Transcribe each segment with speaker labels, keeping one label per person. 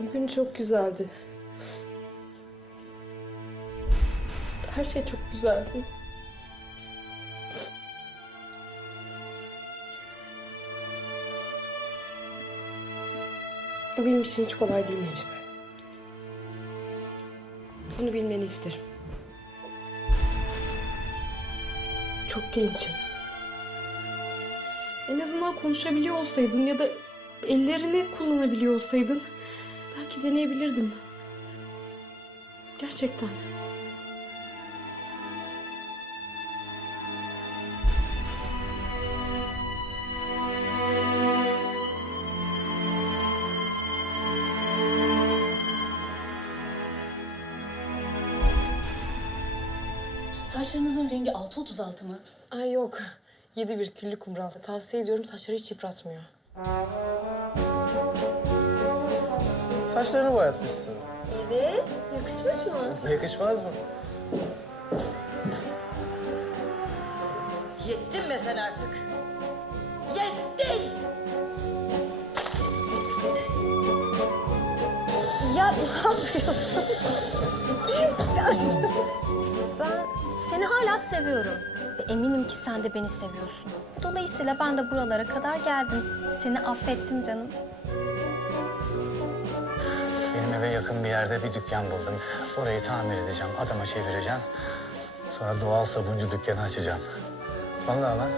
Speaker 1: Bugün çok güzeldi. Her şey çok güzeldi. Bu benim için hiç kolay değil Necip. Bunu bilmeni isterim. Çok gençim. En azından konuşabiliyor olsaydın ya da ellerini kullanabiliyor olsaydın belki deneyebilirdim. Gerçekten.
Speaker 2: Saçlarınızın rengi 6.36 mı?
Speaker 3: Ay yok. Yedi bir küllü kumral. Tavsiye ediyorum saçları hiç yıpratmıyor.
Speaker 4: Saçlarını boyatmışsın.
Speaker 3: Evet. Yakışmış mı?
Speaker 4: Yakışmaz mı?
Speaker 2: Yettin be sen artık. Yettin!
Speaker 3: Ya ne yapıyorsun?
Speaker 5: Ben seni hala seviyorum. Ve eminim ki sen de beni seviyorsun. Dolayısıyla ben de buralara kadar geldim. Seni affettim canım.
Speaker 4: Benim eve yakın bir yerde bir dükkan buldum. Orayı tamir edeceğim, adama çevireceğim. Sonra doğal sabuncu dükkanı açacağım. Vallahi lan.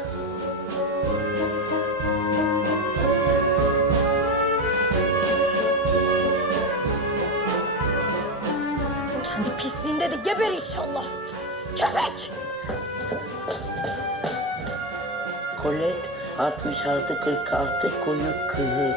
Speaker 2: Kendi pisliğinde de geber inşallah. Köpek!
Speaker 6: Kolet 66-46 koyun kızı.